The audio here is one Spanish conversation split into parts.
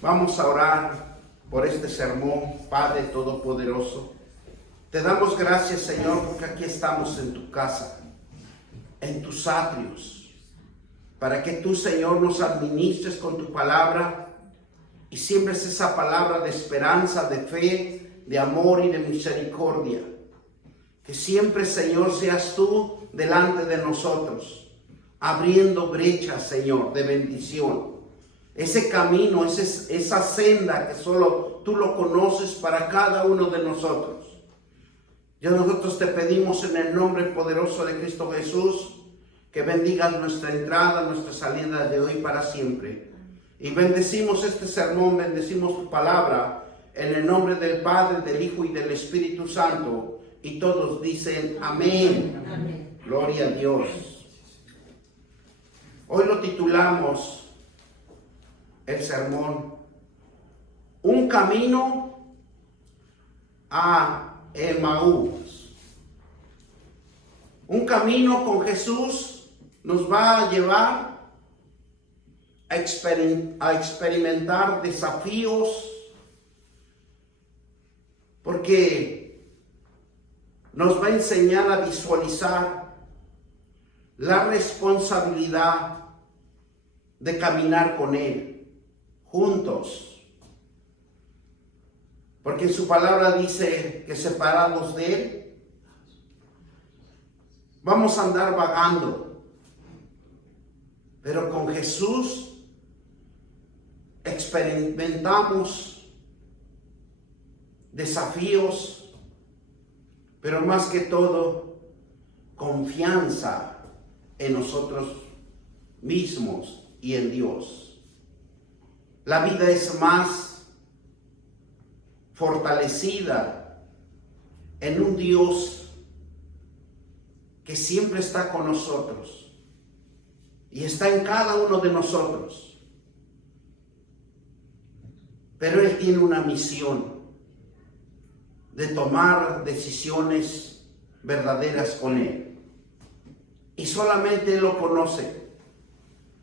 Vamos a orar por este sermón. Padre Todopoderoso, te damos gracias, Señor, porque aquí estamos en tu casa, en tus atrios, para que tú, Señor, nos administres con tu palabra y siembres esa palabra de esperanza, de fe, de amor y de misericordia. Que siempre, Señor, seas tú delante de nosotros, abriendo brechas, Señor, de bendición. Ese camino, esa senda que solo tú lo conoces para cada uno de nosotros. Ya nosotros te pedimos en el nombre poderoso de Cristo Jesús que bendigas nuestra entrada, nuestra salida de hoy para siempre. Y bendecimos este sermón, bendecimos tu palabra en el nombre del Padre, del Hijo y del Espíritu Santo. Y todos dicen amén. Amén. Gloria a Dios. Hoy lo titulamos el sermón, un camino a Emaús. Un camino con Jesús nos va a llevar a experimentar desafíos, porque nos va a enseñar a visualizar la responsabilidad de caminar con Él juntos, porque en su palabra dice que separados de Él vamos a andar vagando, pero con Jesús experimentamos desafíos, pero más que todo confianza en nosotros mismos y en Dios. La vida es más fortalecida en un Dios que siempre está con nosotros y está en cada uno de nosotros. Pero Él tiene una misión de tomar decisiones verdaderas con Él. Y solamente Él lo conoce.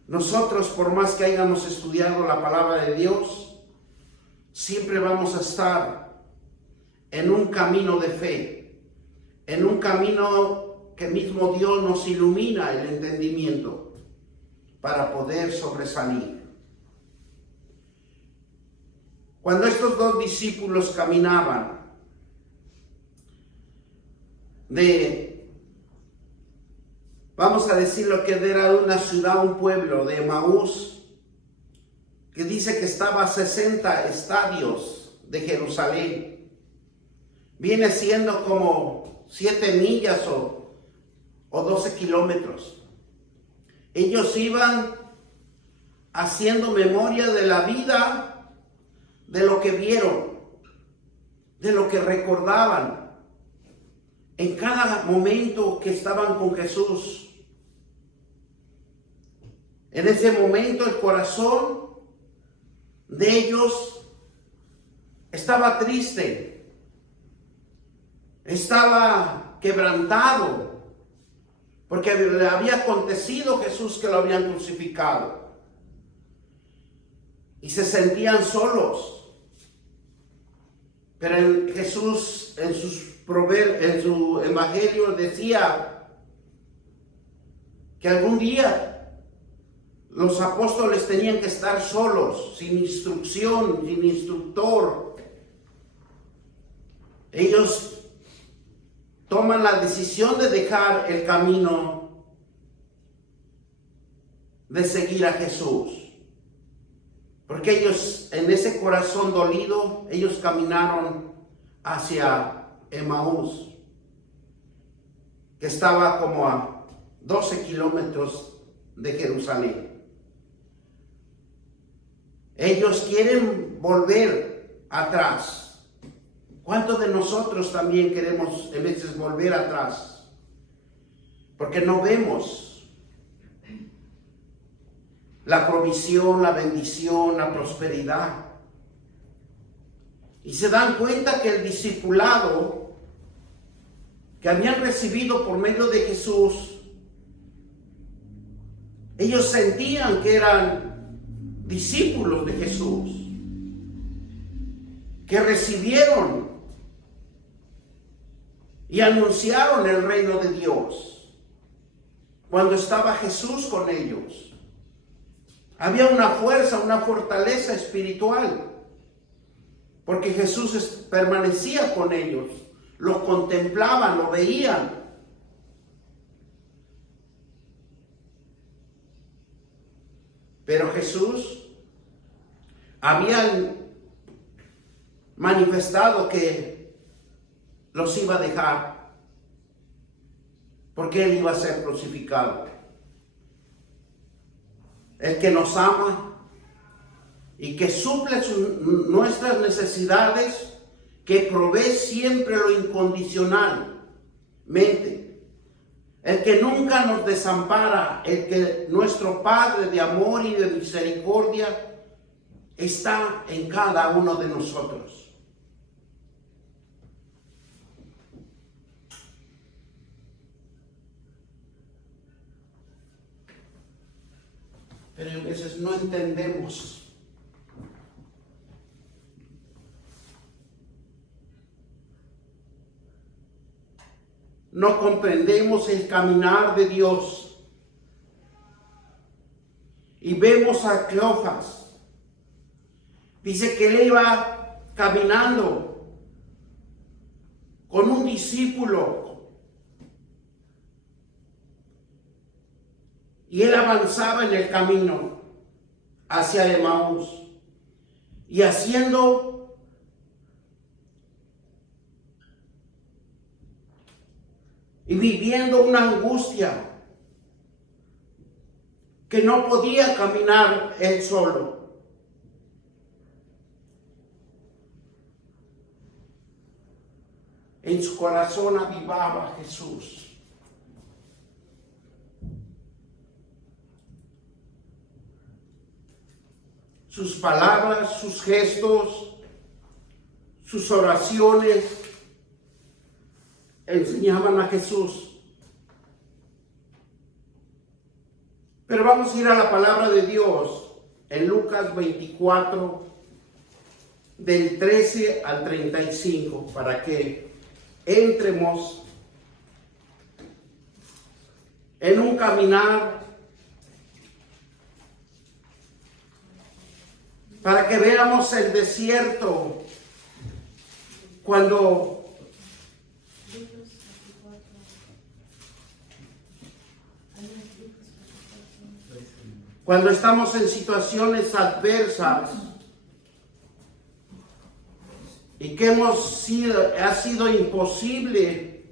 Nosotros, por más que hayamos estudiado la palabra de Dios, siempre vamos a estar en un camino de fe, en un camino que mismo Dios nos ilumina el entendimiento para poder sobresalir. Cuando estos dos discípulos caminaban vamos a decir lo que era una ciudad, un pueblo de Emaús, que dice que estaba a 60 estadios de Jerusalén. Viene siendo como 7 millas o 12 kilómetros. Ellos iban haciendo memoria de la vida, de lo que vieron, de lo que recordaban en cada momento que estaban con Jesús. En ese momento el corazón de ellos estaba triste, estaba quebrantado, porque le había acontecido a Jesús que lo habían crucificado. Y se sentían solos. Pero Jesús en su evangelio decía que algún día los apóstoles tenían que estar solos, sin instrucción, sin instructor. Ellos toman la decisión de dejar el camino de seguir a Jesús. Porque ellos, en ese corazón dolido, ellos caminaron hacia Emaús, que estaba como a 12 kilómetros de Jerusalén. Ellos quieren volver atrás. ¿Cuántos de nosotros también queremos a veces volver atrás? Porque no vemos la provisión, la bendición, la prosperidad. Y se dan cuenta que el discipulado que habían recibido por medio de Jesús, ellos sentían que eran discípulos de Jesús que recibieron y anunciaron el reino de Dios cuando estaba Jesús con ellos. Había una fuerza, una fortaleza espiritual, porque Jesús permanecía con ellos, lo contemplaban, lo veían. Pero Jesús había manifestado que los iba a dejar, porque Él iba a ser crucificado. El que nos ama y que suple nuestras necesidades, que provee siempre lo incondicionalmente, el que nunca nos desampara, el que nuestro Padre de amor y de misericordia está en cada uno de nosotros. Pero a veces no entendemos. No comprendemos el caminar de Dios. Y vemos a Cleofas. Dice que él iba caminando con un discípulo. Y él avanzaba en el camino hacia Emaús. Y viviendo una angustia que no podía caminar él solo. En su corazón avivaba Jesús. Sus palabras, sus gestos, sus oraciones enseñaban a Jesús. Pero vamos a ir a la palabra de Dios en Lucas 24, del 13 al 35, para que entremos en un caminar, para que veamos el desierto cuando estamos en situaciones adversas y que ha sido imposible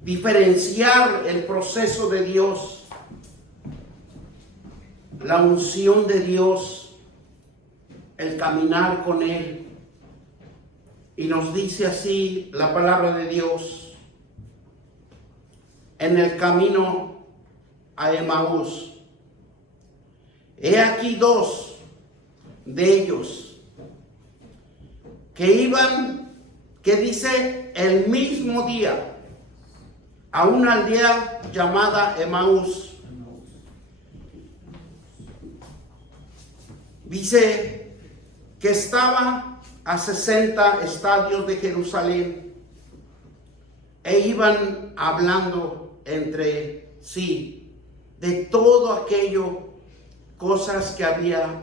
diferenciar el proceso de Dios, la unción de Dios, el caminar con Él. Y nos dice así la palabra de Dios: en el camino a Emaús, he aquí dos de ellos que iban, que dice, el mismo día a una aldea llamada Emaús. Dice que estaba a 60 estadios de Jerusalén e iban hablando entre sí de todo aquello, cosas que había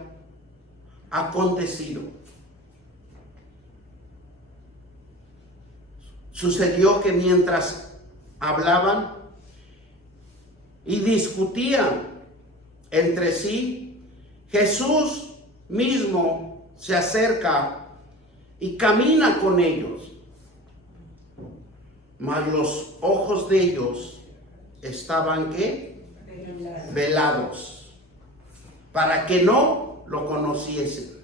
acontecido. Sucedió que mientras hablaban y discutían entre sí, Jesús mismo se acerca y camina con ellos, mas los ojos de ellos estaban ¿qué? Velados, para que no lo conociesen.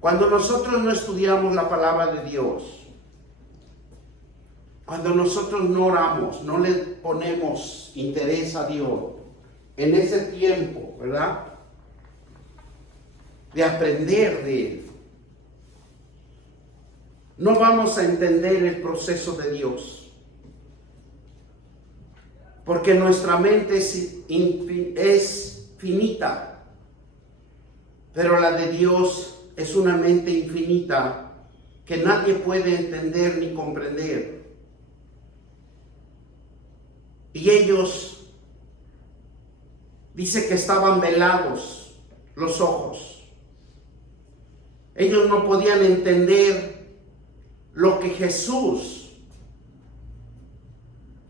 Cuando nosotros no estudiamos la palabra de Dios, cuando nosotros no oramos, no le ponemos interés a Dios, en ese tiempo, ¿verdad?, de aprender de Él, no vamos a entender el proceso de Dios. porque nuestra mente es finita, pero la de Dios es una mente infinita que nadie puede entender ni comprender. Y ellos, dice que estaban velados los ojos. Ellos no podían entender lo que Jesús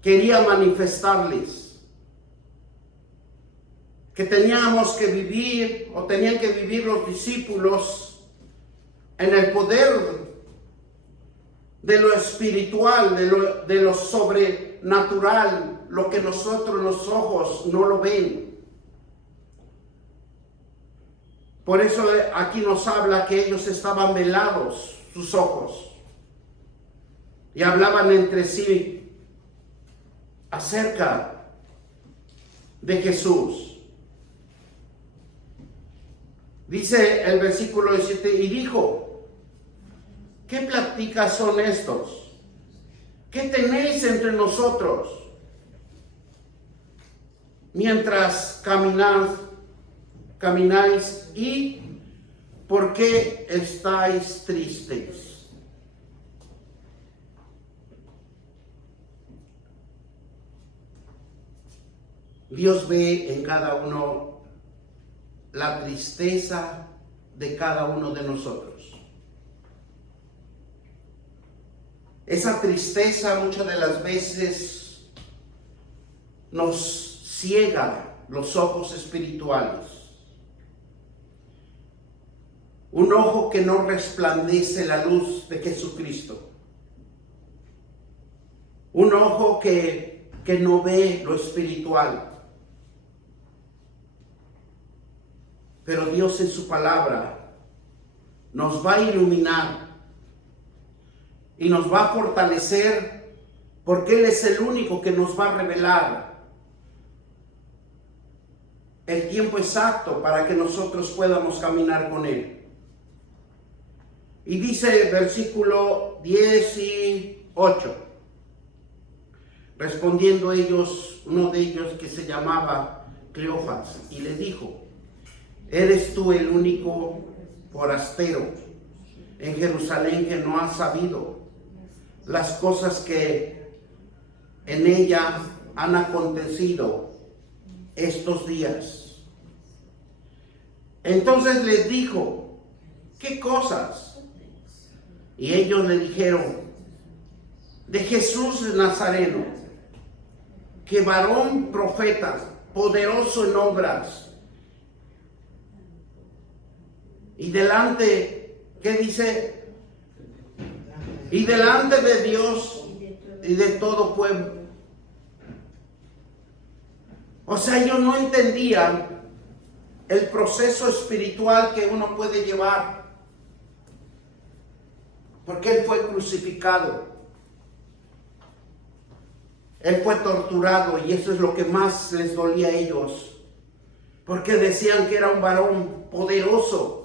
quería manifestarles. Que teníamos que vivir, o tenían que vivir los discípulos en el poder de lo espiritual, de lo sobrenatural, lo que nosotros los ojos no lo ven. Por eso aquí nos habla que ellos estaban velados, sus ojos, y hablaban entre sí acerca de Jesús. Dice el versículo 17, y dijo: ¿qué pláticas son estos? ¿Qué tenéis entre nosotros mientras camináis, y por qué estáis tristes? Dios ve en cada uno la tristeza de cada uno de nosotros. Esa tristeza muchas de las veces nos ciega los ojos espirituales. Un ojo que no resplandece la luz de Jesucristo. Un ojo que no ve lo espiritual. Pero Dios en su palabra nos va a iluminar y nos va a fortalecer, porque Él es el único que nos va a revelar el tiempo exacto para que nosotros podamos caminar con Él. Y dice el versículo 18, respondiendo ellos, uno de ellos que se llamaba Cleofas, y le dijo: ¿eres tú el único forastero en Jerusalén que no ha sabido las cosas que en ella han acontecido estos días? Entonces les dijo: ¿qué cosas? Y ellos le dijeron: de Jesús de Nazareno, que varón profeta, poderoso en obras, y delante, ¿qué dice? Y delante de Dios y de todo pueblo. O sea, ellos no entendían el proceso espiritual que uno puede llevar, porque Él fue crucificado, Él fue torturado, y eso es lo que más les dolía a ellos, porque decían que era un varón poderoso,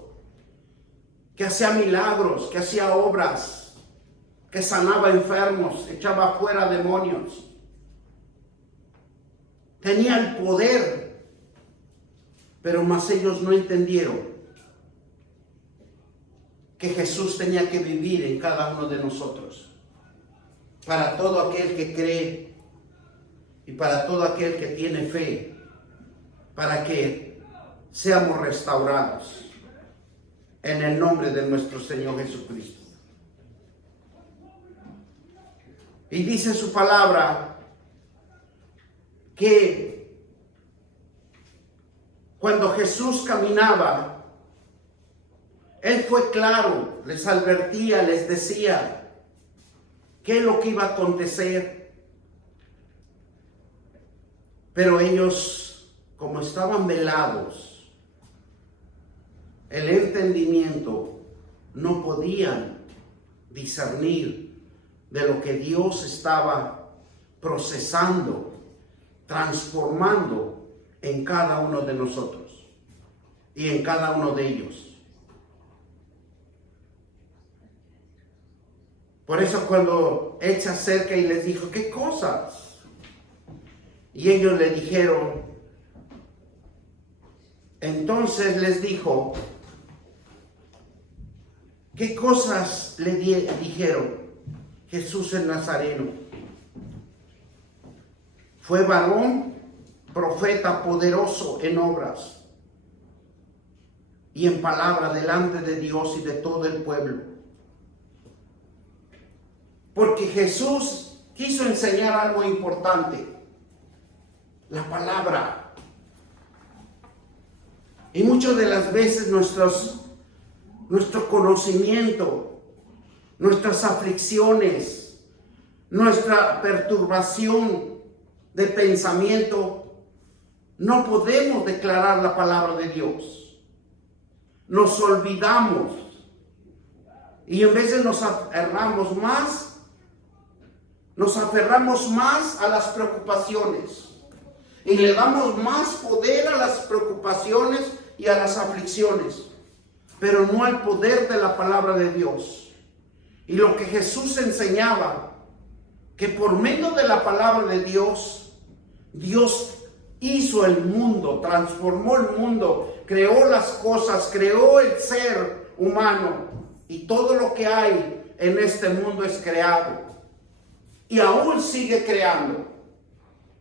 que hacía milagros, que hacía obras, que sanaba enfermos, echaba fuera demonios. Tenía el poder, pero más ellos no entendieron que Jesús tenía que vivir en cada uno de nosotros, para todo aquel que cree y para todo aquel que tiene fe, para que seamos restaurados en el nombre de nuestro Señor Jesucristo. Y dice su palabra que cuando Jesús caminaba, Él fue claro, les advertía, les decía qué es lo que iba a acontecer. Pero ellos, como estaban velados, el entendimiento, no podían discernir de lo que Dios estaba procesando, transformando en cada uno de nosotros y en cada uno de ellos. Por eso cuando Él se acerca y les dijo: ¿qué cosas? Y ellos le dijeron, entonces les dijo, ¿qué cosas le dijeron? Jesús el Nazareno fue varón, profeta poderoso en obras y en palabra delante de Dios y de todo el pueblo. Porque Jesús quiso enseñar algo importante, la palabra. Y muchas de las veces nuestro conocimiento, nuestras aflicciones, nuestra perturbación de pensamiento, no podemos declarar la palabra de Dios. Nos olvidamos y en vez de nos aferramos más a las preocupaciones y le damos más poder a las preocupaciones y a las aflicciones, pero no al poder de la palabra de Dios. Y lo que Jesús enseñaba, que por medio de la palabra de Dios, Dios hizo el mundo, transformó el mundo, creó las cosas, creó el ser humano, y todo lo que hay en este mundo es creado y aún sigue creando.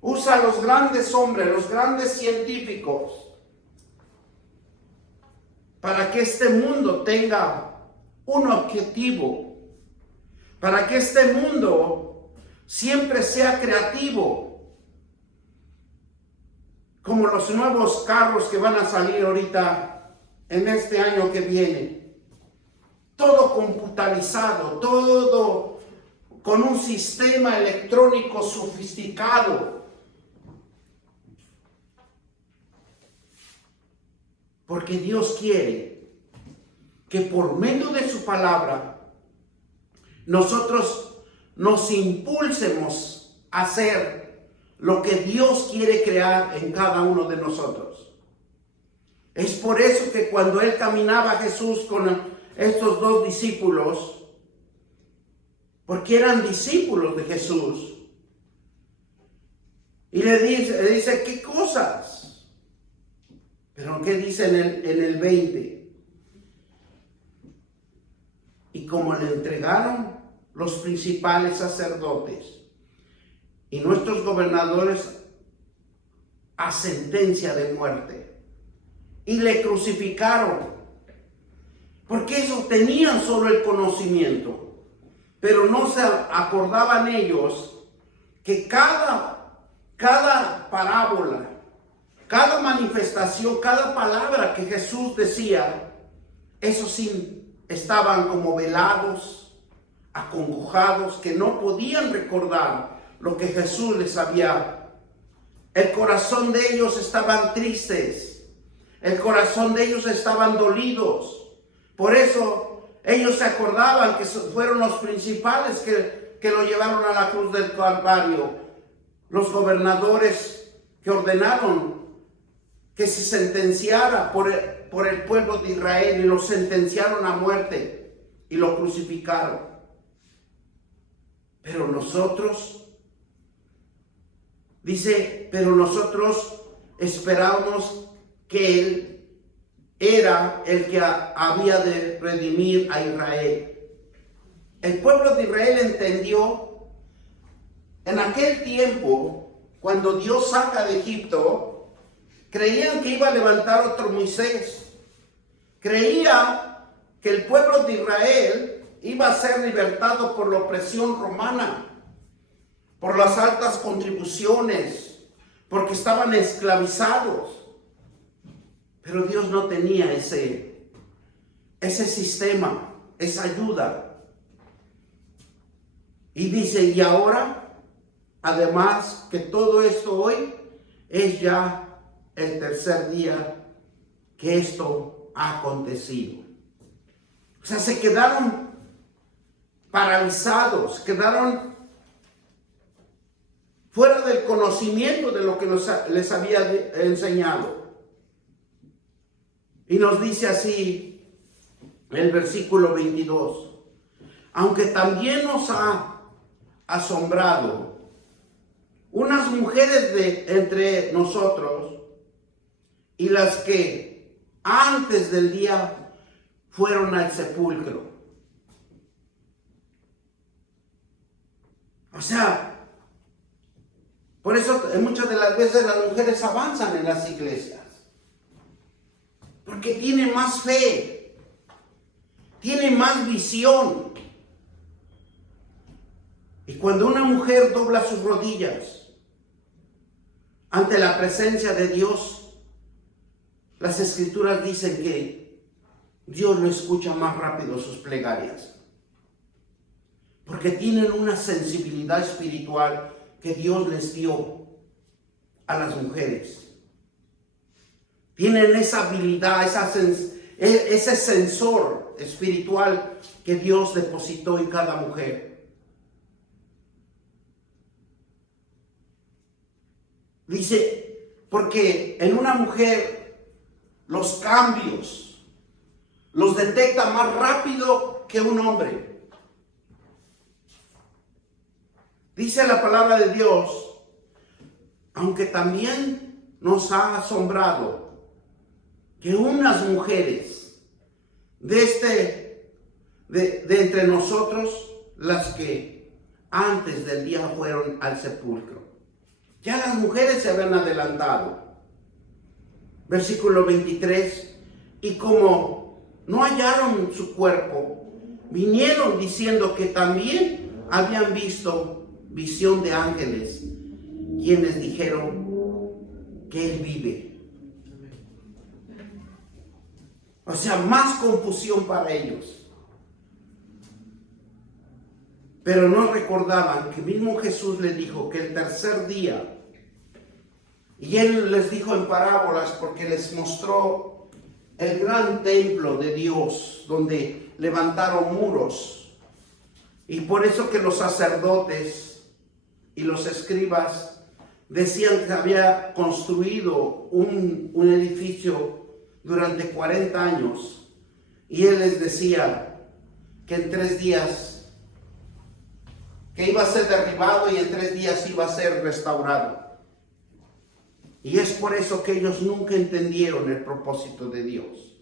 Usa a los grandes hombres, los grandes científicos, para que este mundo tenga un objetivo, para que este mundo siempre sea creativo, como los nuevos carros que van a salir ahorita en este año que viene. Todo computarizado, todo con un sistema electrónico sofisticado. Porque Dios quiere que por medio de su palabra nosotros nos impulsemos a hacer lo que Dios quiere crear en cada uno de nosotros. Es por eso que cuando él caminaba Jesús con estos dos discípulos, porque eran discípulos de Jesús, y le dice, ¿qué cosas? Pero ¿qué dice en el 20? Y como le entregaron los principales sacerdotes y nuestros gobernadores a sentencia de muerte, y le crucificaron, porque eso tenían solo el conocimiento, pero no se acordaban ellos que cada parábola, cada manifestación, cada palabra que Jesús decía, esos sí estaban como velados, acongojados, que no podían recordar lo que Jesús les había. El corazón de ellos estaban tristes, el corazón de ellos estaban dolidos. Por eso ellos se acordaban que fueron los principales que lo llevaron a la cruz del Calvario, los gobernadores que ordenaron que se sentenciara por el pueblo de Israel, y lo sentenciaron a muerte y lo crucificaron. Pero nosotros, dice, pero nosotros esperábamos que Él era el que había de redimir a Israel. El pueblo de Israel entendió en aquel tiempo, cuando Dios saca de Egipto, creían que iba a levantar otro Moisés. Creía que el pueblo de Israel iba a ser libertado por la opresión romana, por las altas contribuciones, porque estaban esclavizados. Pero Dios no tenía ese sistema, esa ayuda. Y dice, y ahora, además que todo esto hoy es ya el tercer día que esto ha acontecido. O sea, se quedaron paralizados, quedaron fuera del conocimiento de lo que les había enseñado. Y nos dice así el versículo 22. Aunque también nos ha asombrado unas mujeres de entre nosotros y las que antes del día fueron al sepulcro. O sea, por eso muchas de las veces las mujeres avanzan en las iglesias, porque tienen más fe, tienen más visión. Y cuando una mujer dobla sus rodillas ante la presencia de Dios, las escrituras dicen que Dios lo escucha más rápido sus plegarias, porque tienen una sensibilidad espiritual que Dios les dio a las mujeres. Tienen esa habilidad, ese sensor espiritual que Dios depositó en cada mujer. Dice, porque en una mujer los cambios los detecta más rápido que un hombre. Dice la palabra de Dios, aunque también nos ha asombrado que unas mujeres de entre nosotros, las que antes del día fueron al sepulcro. Ya las mujeres se habían adelantado. Versículo 23, y como no hallaron su cuerpo, vinieron diciendo que también habían visto visión de ángeles, quienes dijeron que él vive. O sea, más confusión para ellos. Pero no recordaban que mismo Jesús les dijo que el tercer día, y él les dijo en parábolas porque les mostró el gran templo de Dios, donde levantaron muros. Y por eso que los sacerdotes y los escribas decían que había construido un edificio durante 40 años. Y él les decía que en 3 días que iba a ser derribado y en 3 días iba a ser restaurado. Y es por eso que ellos nunca entendieron el propósito de Dios.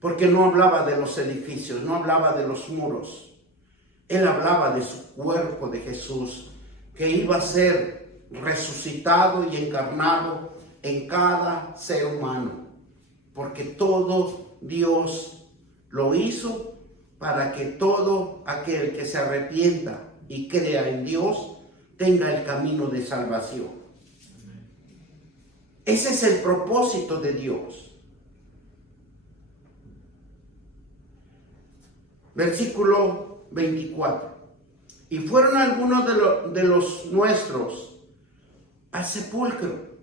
Porque no hablaba de los edificios, no hablaba de los muros. Él hablaba de su cuerpo de Jesús, que iba a ser resucitado y encarnado en cada ser humano. Porque todo Dios lo hizo para que todo aquel que se arrepienta y crea en Dios tenga el camino de salvación. Ese es el propósito de Dios. Versículo 24. Y fueron algunos de los nuestros al sepulcro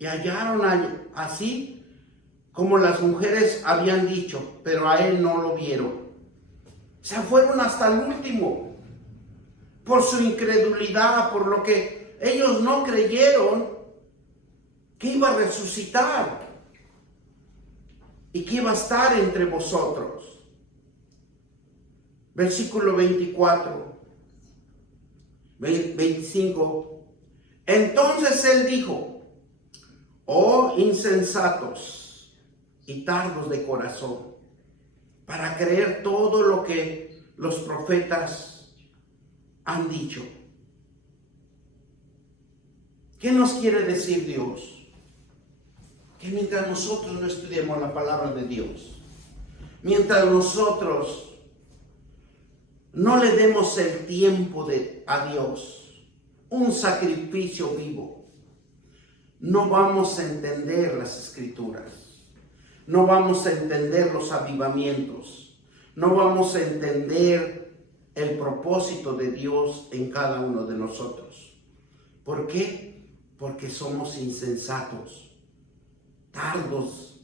y hallaron así como las mujeres habían dicho, pero a él no lo vieron. O sea, fueron hasta el último por su incredulidad, por lo que ellos no creyeron que iba a resucitar y que iba a estar entre vosotros. Versículo 24, 25. Entonces él dijo: oh insensatos y tardos de corazón, para creer todo lo que los profetas han dicho. ¿Qué nos quiere decir Dios? Que mientras nosotros no estudiemos la palabra de Dios, mientras nosotros no le demos el tiempo a Dios, un sacrificio vivo, no vamos a entender las escrituras, no vamos a entender los avivamientos, no vamos a entender el propósito de Dios en cada uno de nosotros. ¿Por qué? Porque somos insensatos, tardos,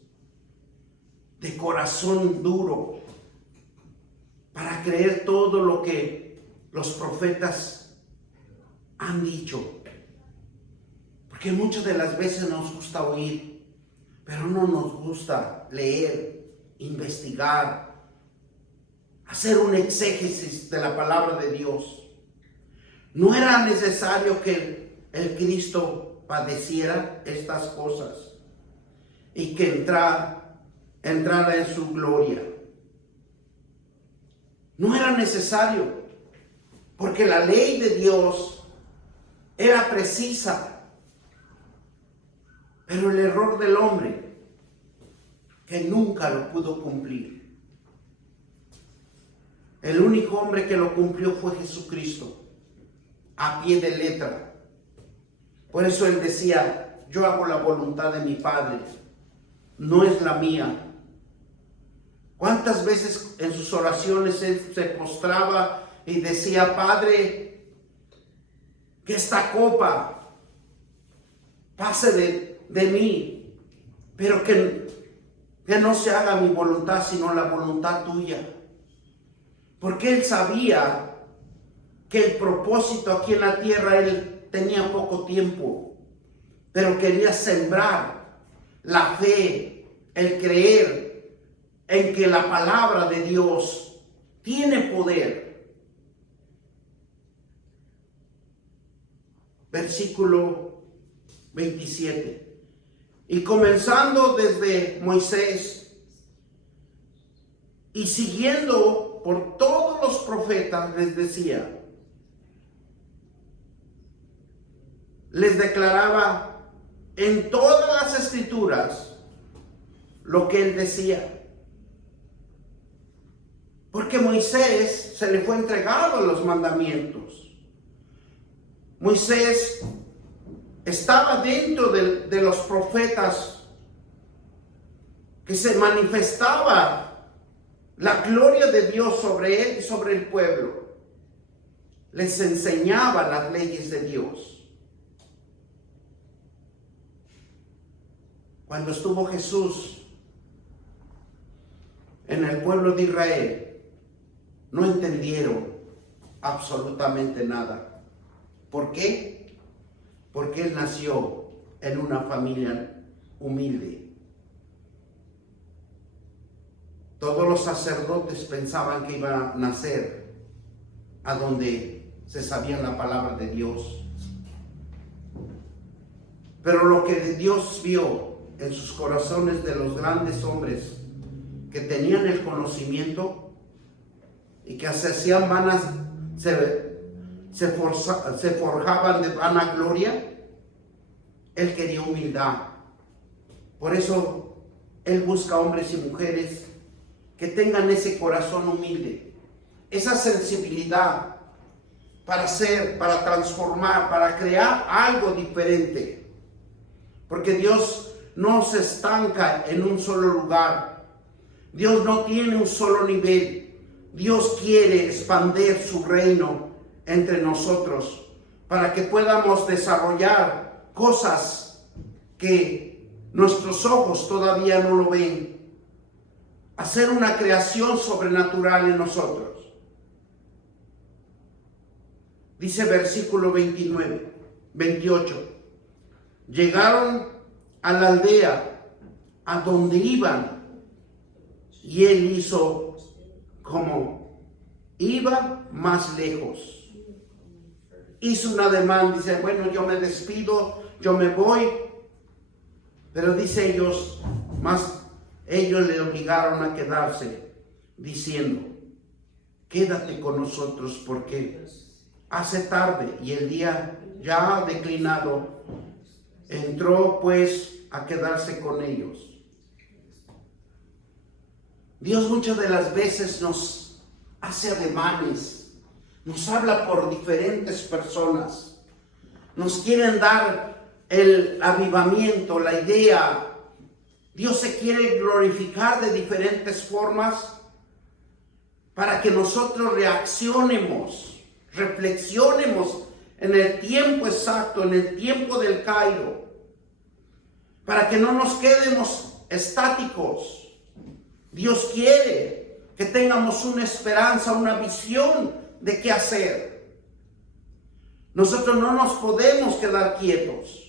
de corazón duro, para creer todo lo que los profetas han dicho. Porque muchas de las veces nos gusta oír, pero no nos gusta leer, investigar, hacer un exégesis de la palabra de Dios. No era necesario que el Cristo padeciera estas cosas y que entrara en su gloria. No era necesario, porque la ley de Dios era precisa, pero el error del hombre, que nunca lo pudo cumplir. El único hombre que lo cumplió fue Jesucristo, a pie de letra. Por eso él decía: yo hago la voluntad de mi Padre, no es la mía. ¿Cuántas veces en sus oraciones él se postraba y decía: Padre, que esta copa pase de mí, pero que no se haga mi voluntad, sino la voluntad tuya? Porque él sabía que el propósito aquí en la tierra, él tenía poco tiempo, pero quería sembrar la fe, el creer en que la palabra de Dios tiene poder. Versículo 27. Y comenzando desde Moisés y siguiendo por todos los profetas, les decía, les declaraba en todas las escrituras lo que él decía. Porque Moisés se le fue entregado los mandamientos. Moisés estaba dentro de los profetas que se manifestaba la gloria de Dios sobre él y sobre el pueblo. Les enseñaba las leyes de Dios. Cuando estuvo Jesús en el pueblo de Israel, no entendieron absolutamente nada. ¿Por qué? Porque él nació en una familia humilde. Todos los sacerdotes pensaban que iba a nacer a donde se sabía la palabra de Dios. Pero lo que Dios vio en sus corazones de los grandes hombres que tenían el conocimiento y que se hacían vanas, se forjaban de vana gloria, él quería humildad. Por eso él busca hombres y mujeres que tengan ese corazón humilde, esa sensibilidad para hacer, para transformar, para crear algo diferente. Porque Dios no se estanca en un solo lugar. Dios no tiene un solo nivel. Dios quiere expandir su reino entre nosotros para que podamos desarrollar cosas que nuestros ojos todavía no lo ven. Hacer una creación sobrenatural en nosotros. Dice versículo 28. Llegaron a la aldea a donde iban, y él hizo como iba más lejos. Hizo un ademán, dice: bueno, yo me despido, yo me voy. Pero dice ellos le obligaron a quedarse, diciendo: quédate con nosotros, porque hace tarde y el día ya ha declinado. Entró pues a quedarse con ellos. Dios muchas de las veces nos hace ademanes, nos habla por diferentes personas, nos quieren dar el avivamiento, la idea. Dios se quiere glorificar de diferentes formas para que nosotros reaccionemos, reflexionemos en el tiempo exacto, en el tiempo del Cairo, para que no nos quedemos estáticos. Dios quiere que tengamos una esperanza, una visión de qué hacer. Nosotros no nos podemos quedar quietos.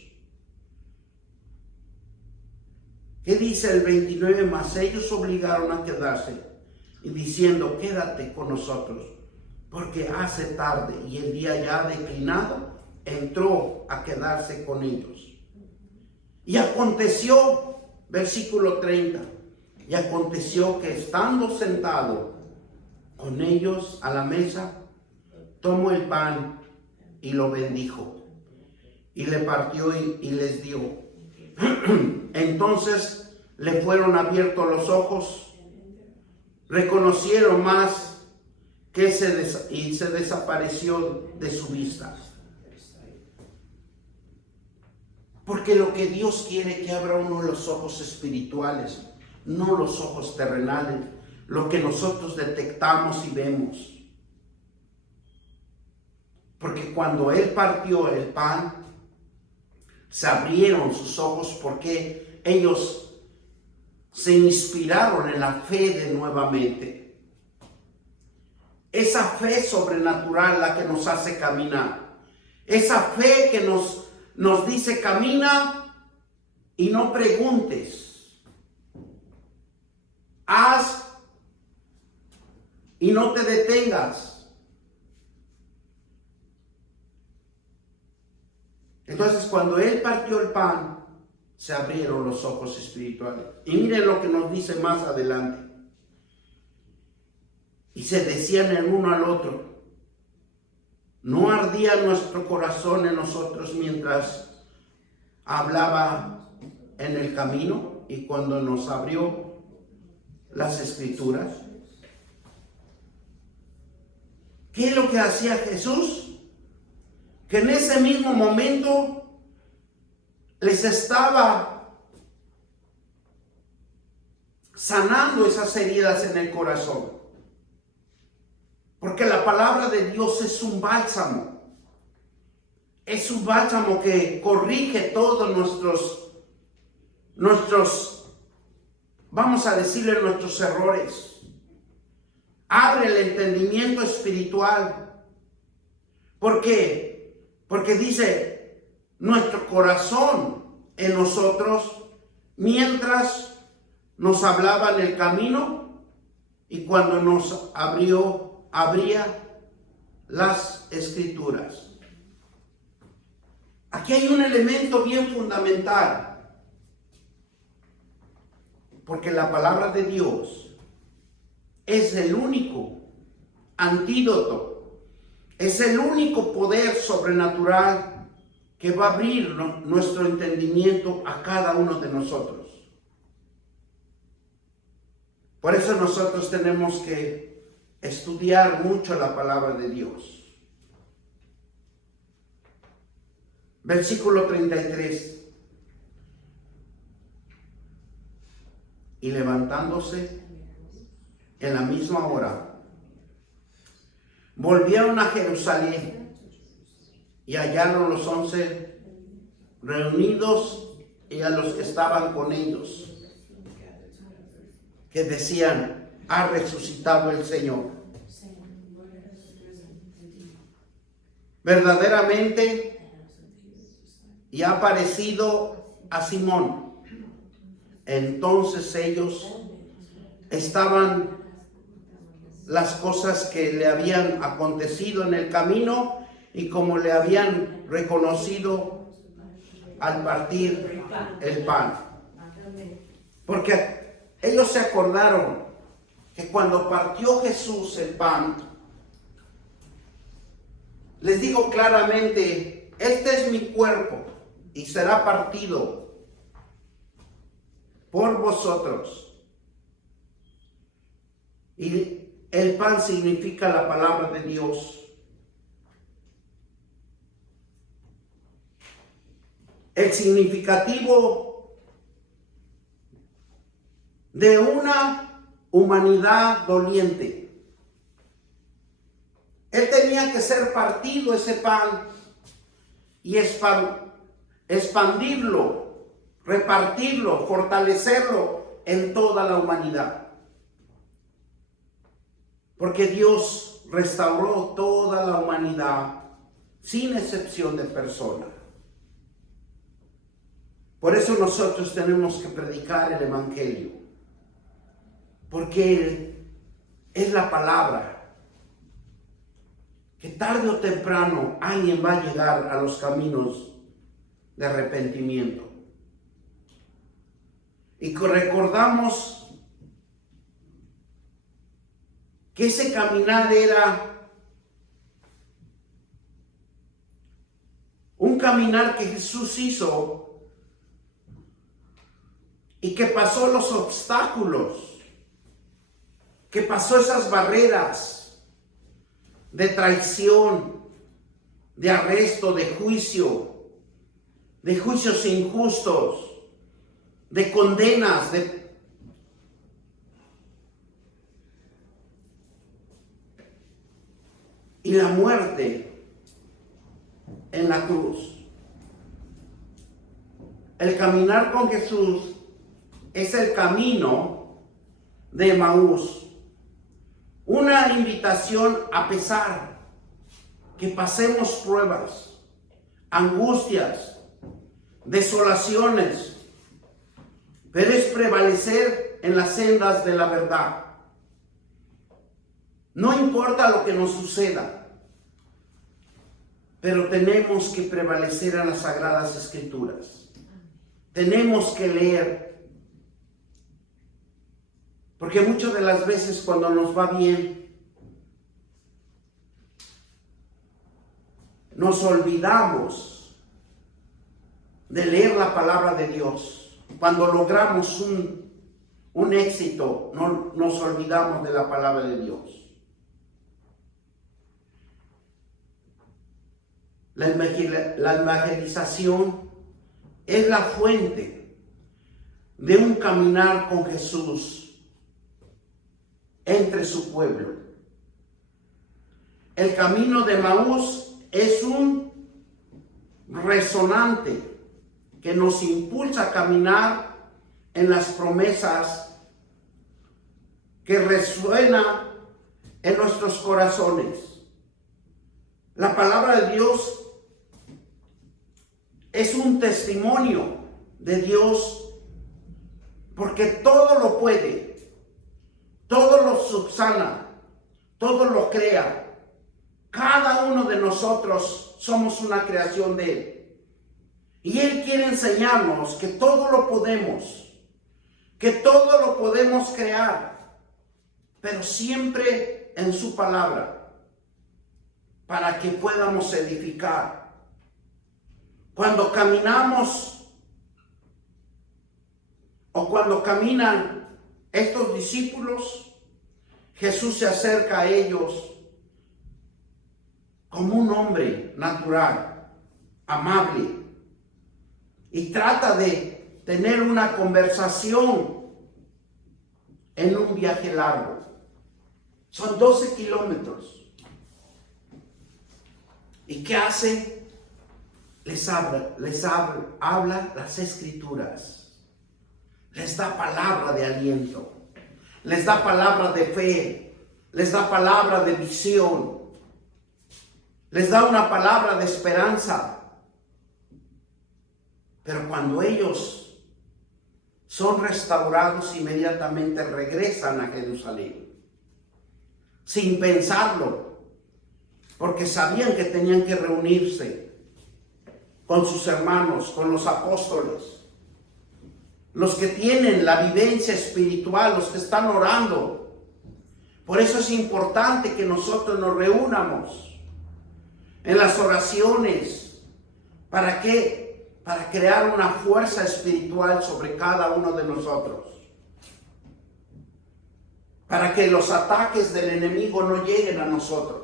¿Qué dice el 29 más? Ellos obligaron a quedarse y diciendo: quédate con nosotros, porque hace tarde y el día ya declinado, entró a quedarse con ellos. Y aconteció, versículo 30, y aconteció que estando sentado con ellos a la mesa, tomó el pan y lo bendijo, y le partió y les dio. Entonces le fueron abiertos los ojos, reconocieron más que y se desapareció de su vista. Porque lo que Dios quiere que abra uno los ojos espirituales, no los ojos terrenales, lo que nosotros detectamos y vemos. Porque cuando Él partió el pan, se abrieron sus ojos porque ellos se inspiraron en la fe de nuevamente. Esa fe sobrenatural la que nos hace caminar. Esa fe que nos dice camina y no preguntes. Haz y no te detengas. Entonces cuando Él partió el pan, se abrieron los ojos espirituales. Y miren lo que nos dice más adelante. Y se decían el uno al otro: ¿no ardía nuestro corazón en nosotros mientras hablaba en el camino y cuando nos abrió las escrituras? ¿Qué es lo que hacía Jesús? Que en ese mismo momento les estaba sanando esas heridas en el corazón. Porque la palabra de Dios es un bálsamo. Es un bálsamo que corrige todos nuestros, vamos a decirle, nuestros errores. Abre el entendimiento espiritual. ¿Por qué? Porque dice, nuestro corazón en nosotros, mientras nos hablaba en el camino y cuando nos abría las escrituras. Aquí hay un elemento bien fundamental, porque la palabra de Dios es el único antídoto, es el único poder sobrenatural que va a abrir nuestro entendimiento a cada uno de nosotros. Por eso nosotros tenemos que estudiar mucho la palabra de Dios. Versículo 33. Y levantándose en la misma hora, volvieron a Jerusalén y hallaron los 11 reunidos y a los que estaban con ellos, que decían: ha resucitado el Señor. Verdaderamente, y ha aparecido a Simón. Entonces ellos estaban las cosas que le habían acontecido en el camino y como le habían reconocido al partir el pan. Porque ellos se acordaron que cuando partió Jesús el pan, les digo claramente: este es mi cuerpo y será partido por vosotros. Y el pan significa la palabra de Dios. El significativo de una humanidad doliente. Él tenía que ser partido ese pan y expandirlo, repartirlo, fortalecerlo en toda la humanidad. Porque Dios restauró toda la humanidad sin excepción de persona. Por eso nosotros tenemos que predicar el Evangelio, porque es la palabra. que tarde o temprano alguien va a llegar a los caminos de arrepentimiento. Y que recordamos que ese caminar era un caminar que Jesús hizo y que pasó los obstáculos, que pasó esas barreras de traición, de arresto, de juicios injustos, de condenas, y la muerte en la cruz. El caminar con Jesús es el camino de Emaús. Una invitación a pesar que pasemos pruebas, angustias, desolaciones, pero es prevalecer en las sendas de la verdad. No importa lo que nos suceda, pero tenemos que prevalecer en las Sagradas Escrituras. Tenemos que leer, porque muchas de las veces cuando nos va bien, nos olvidamos de leer la palabra de Dios. Cuando logramos un éxito, no nos olvidamos de la palabra de Dios. La evangelización es la fuente de un caminar con Jesús entre su pueblo. El camino de Emaús es un resonante que nos impulsa a caminar en las promesas que resuenan en nuestros corazones. La palabra de Dios es un testimonio de Dios, porque todo lo puede, todo lo subsana, todo lo crea. Cada uno de nosotros somos una creación de Él. Y Él quiere enseñarnos que todo lo podemos, crear, pero siempre en su palabra, para que podamos edificar. Cuando caminamos, o cuando caminan estos discípulos, Jesús se acerca a ellos como un hombre natural, amable, y trata de tener una conversación en un viaje largo. Son 12 kilómetros. ¿Y qué hace? Les habla las Escrituras. Les da palabra de aliento. Les da palabra de fe. Les da palabra de visión. Les da una palabra de esperanza. Pero cuando ellos son restaurados, inmediatamente regresan a Jerusalén. Sin pensarlo. Porque sabían que tenían que reunirse con sus hermanos, con los apóstoles, los que tienen la vivencia espiritual, los que están orando. Por eso es importante que nosotros nos reunamos en las oraciones. ¿Para qué? Para crear una fuerza espiritual sobre cada uno de nosotros. Para que los ataques del enemigo no lleguen a nosotros.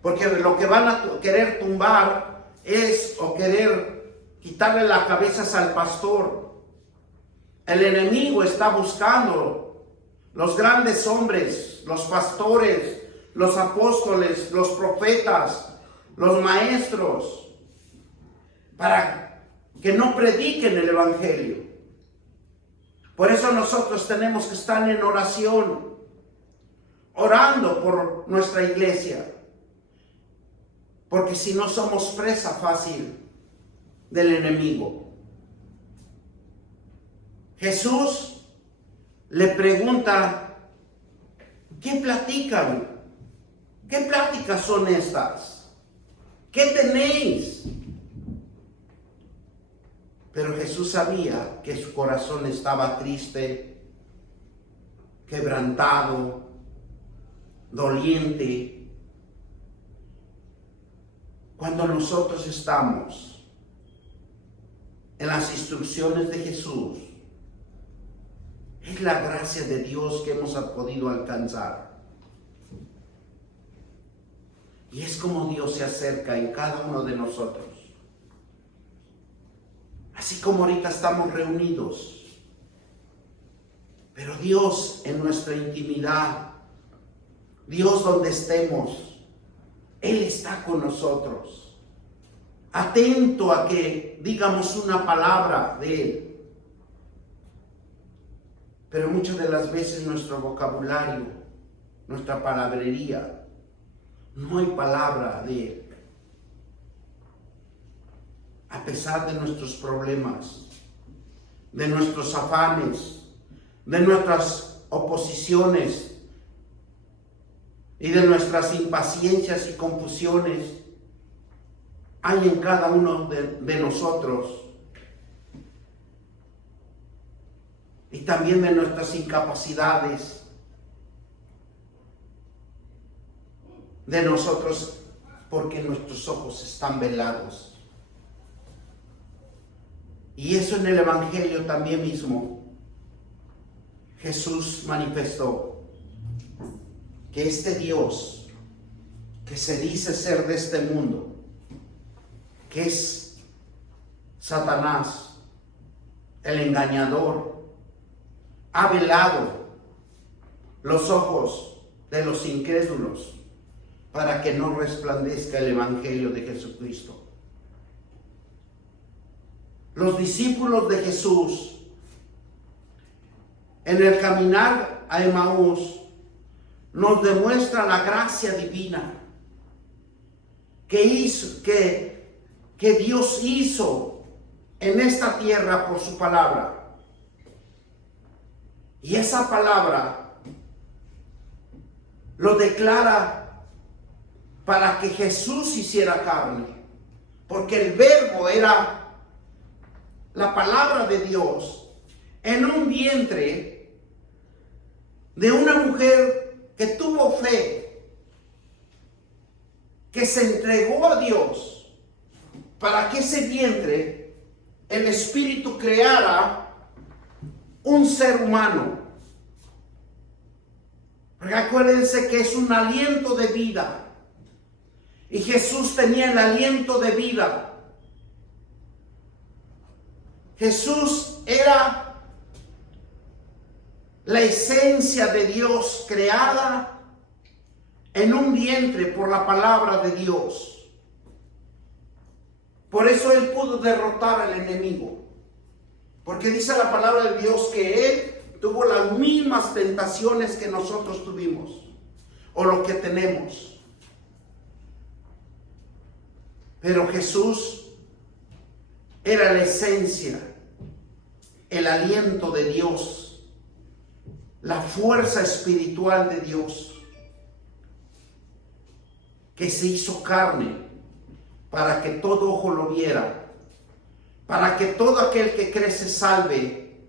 Porque lo que van a querer tumbar o querer quitarle la cabeza al pastor. El enemigo está buscando los grandes hombres, los pastores, los apóstoles, los profetas, los maestros, para que no prediquen el evangelio. Por eso nosotros tenemos que estar en oración, orando por nuestra iglesia. Porque si no, somos presa fácil del enemigo. Jesús le pregunta, ¿qué platican ¿Qué pláticas son estas? ¿Qué tenéis? Pero Jesús sabía que su corazón estaba triste, quebrantado, doliente. Cuando nosotros estamos en las instrucciones de Jesús, es la gracia de Dios que hemos podido alcanzar. Y es como Dios se acerca en cada uno de nosotros. Así como ahorita estamos reunidos. Pero Dios en nuestra intimidad, Dios donde estemos, Él está con nosotros. Atento a que digamos una palabra de Él. Pero muchas de las veces nuestro vocabulario, nuestra palabrería, no hay palabra de Él. A pesar de nuestros problemas, de nuestros afanes, de nuestras oposiciones y de nuestras impaciencias y confusiones, hay en cada uno de nosotros, y también de nuestras incapacidades, de nosotros, porque nuestros ojos están velados. Y eso en el Evangelio también mismo Jesús manifestó, que este Dios que se dice ser de este mundo, que es Satanás, el engañador, ha velado los ojos de los incrédulos para que no resplandezca el Evangelio de Jesucristo. Los discípulos de Jesús, en el caminar a Emaús, nos demuestra la gracia divina que Dios hizo en esta tierra por su palabra. Y esa palabra lo declara para que Jesús hiciera carne, porque el verbo era la palabra de Dios en un vientre de una mujer que tuvo fe, que se entregó a Dios para que ese vientre, el Espíritu, creara un ser humano. Porque acuérdense que es un aliento de vida, y Jesús tenía el aliento de vida. Jesús era la esencia de Dios creada en un vientre por la palabra de Dios. Por eso Él pudo derrotar al enemigo. Porque dice la palabra de Dios que Él tuvo las mismas tentaciones que nosotros tuvimos, o lo que tenemos. Pero Jesús era la esencia, el aliento de Dios, la fuerza espiritual de Dios, que se hizo carne para que todo ojo lo viera, para que todo aquel que cree se salve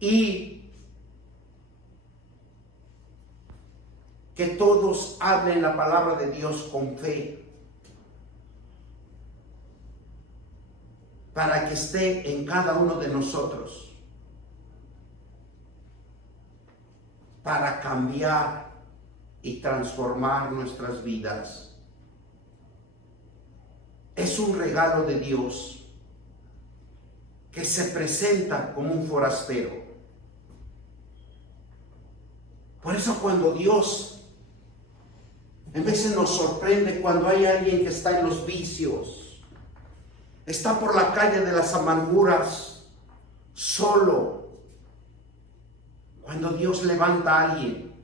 y que todos hablen la palabra de Dios con fe, para que esté en cada uno de nosotros, para cambiar y transformar nuestras vidas. Es un regalo de Dios que se presenta como un forastero. Por eso cuando Dios en veces nos sorprende, cuando hay alguien que está en los vicios, está por la calle de las amarguras, solo. Cuando Dios levanta a alguien,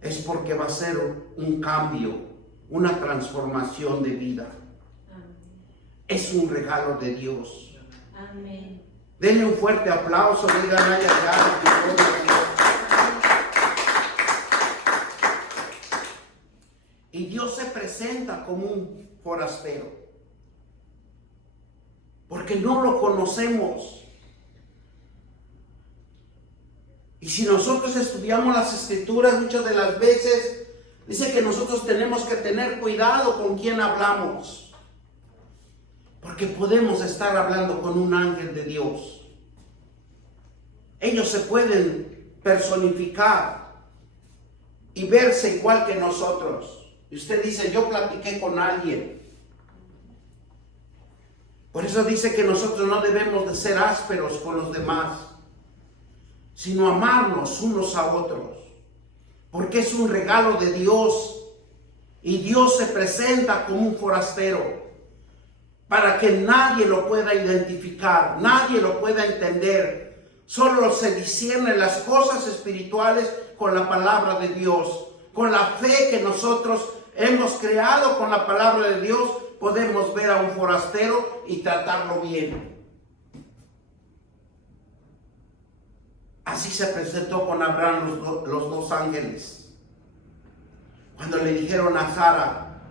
es porque va a ser un cambio, una transformación de vida. Amén. Es un regalo de Dios. Amén. Denle un fuerte aplauso, digan ay, ay, ay, presenta como un forastero, porque no lo conocemos. Y si nosotros estudiamos las Escrituras, muchas de las veces dice que nosotros tenemos que tener cuidado con quién hablamos, porque podemos estar hablando con un ángel de Dios. Ellos se pueden personificar y verse igual que nosotros. Y usted dice, yo platiqué con alguien. Por eso dice que nosotros no debemos de ser ásperos con los demás, sino amarnos unos a otros, porque es un regalo de Dios, y Dios se presenta como un forastero, para que nadie lo pueda identificar, nadie lo pueda entender. Solo se disciernen las cosas espirituales con la palabra de Dios, con la fe que nosotros hemos creado con la palabra de Dios. Podemos ver a un forastero y tratarlo bien. Así se presentó con Abraham los dos ángeles. Cuando le dijeron a Sara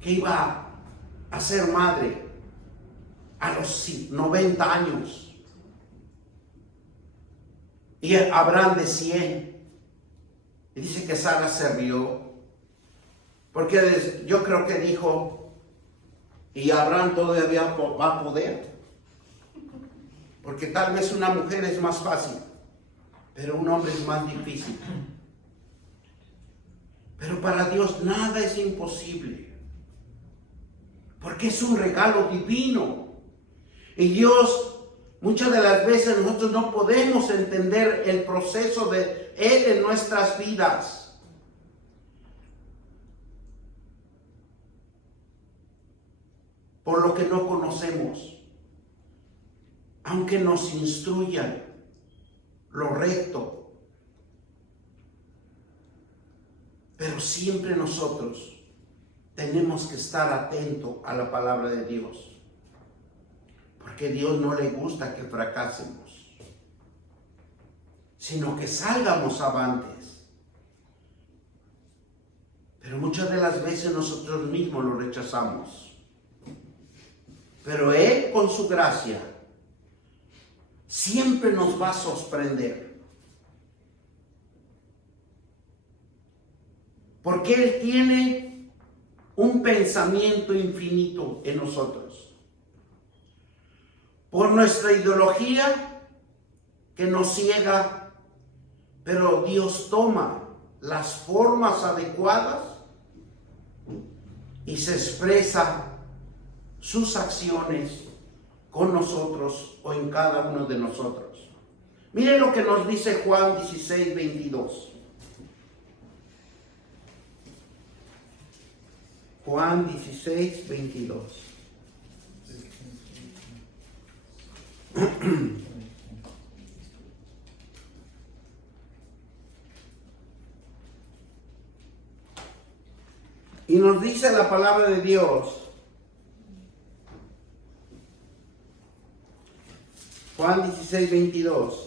que iba a ser madre a los 90 años. Y Abraham de 100. Y dice que Sara se rió. Porque yo creo que dijo, y Abraham todavía va a poder. Porque tal vez una mujer es más fácil, pero un hombre es más difícil. Pero para Dios nada es imposible, porque es un regalo divino. Y Dios, muchas de las veces nosotros no podemos entender el proceso de Él en nuestras vidas. Por lo que no conocemos. Aunque nos instruyan lo recto, pero siempre nosotros tenemos que estar atentos a la palabra de Dios, porque a Dios no le gusta que fracasemos, sino que salgamos avantes. Pero muchas de las veces nosotros mismos lo rechazamos. Pero Él, con su gracia, siempre nos va a sorprender. Porque Él tiene un pensamiento infinito en nosotros. Por nuestra ideología que nos ciega, pero Dios toma las formas adecuadas y se expresa sus acciones con nosotros o en cada uno de nosotros. Miren lo que nos dice Juan 16, 22. Juan 16, 22. Y nos dice la palabra de Dios. Juan 16, 22.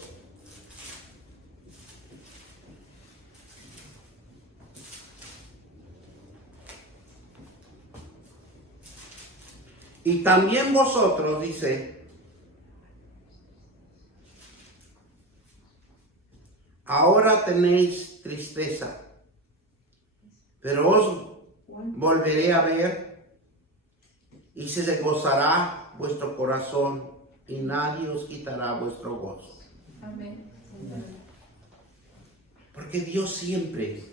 Y también vosotros, dice, ahora tenéis tristeza, pero os volveré a ver y se gozará vuestro corazón y nadie os quitará vuestro gozo. Amén. Porque Dios siempre,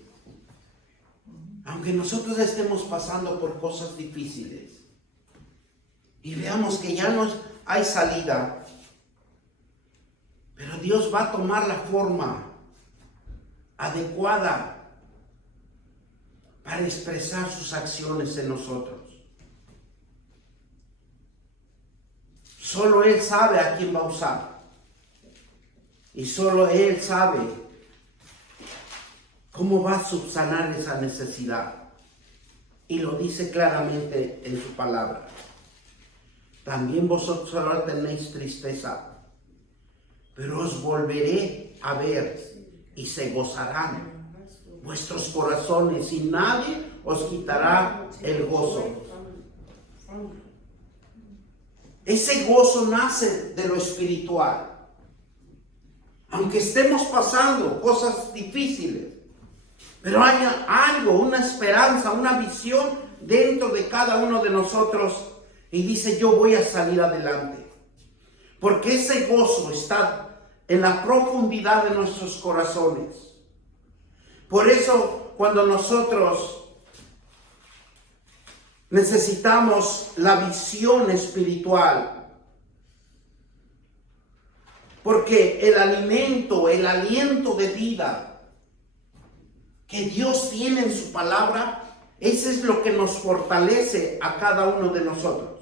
aunque nosotros estemos pasando por cosas difíciles y veamos que ya no hay salida, pero Dios va a tomar la forma adecuada para expresar sus acciones en nosotros. Solo Él sabe a quién va a usar. Y solo Él sabe cómo va a subsanar esa necesidad. Y lo dice claramente en su palabra. También vosotros ahora tenéis tristeza, pero os volveré a ver y se gozarán vuestros corazones y nadie os quitará el gozo. Ese gozo nace de lo espiritual. Aunque estemos pasando cosas difíciles, pero hay algo, una esperanza, una visión dentro de cada uno de nosotros y dice, yo voy a salir adelante. Porque ese gozo está en la profundidad de nuestros corazones. Por eso, cuando nosotros necesitamos la visión espiritual, porque el alimento, el aliento de vida que Dios tiene en su palabra, ese es lo que nos fortalece a cada uno de nosotros.